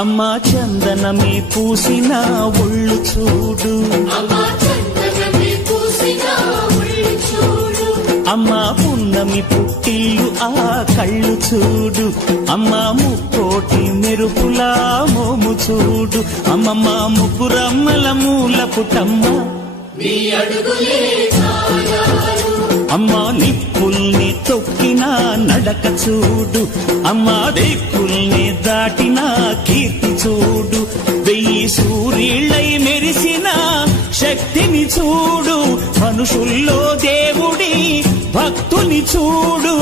అమ్మా చందనమే పూసిన ఒళ్ళు చూడు, అమ్మా పున్నమి పుట్టిల్లు ఆ కళ్ళు చూడు, అమ్మా ముక్కోటి మెరుపులా మోము చూడు, అమ్మమ్మ ముగ్గురమ్మల మూల పుటమ్మ అమ్మా నిప్పుల్ని తొక్కిన నడక చూడు, అమ్మా దిక్కుల్ని దాటిన కీర్తి చూడు, 1000 సూర్యుళ్ళై మెరిసిన శక్తిని చూడు, మనుషుల్లో దేవుడి భక్తుని చూడు.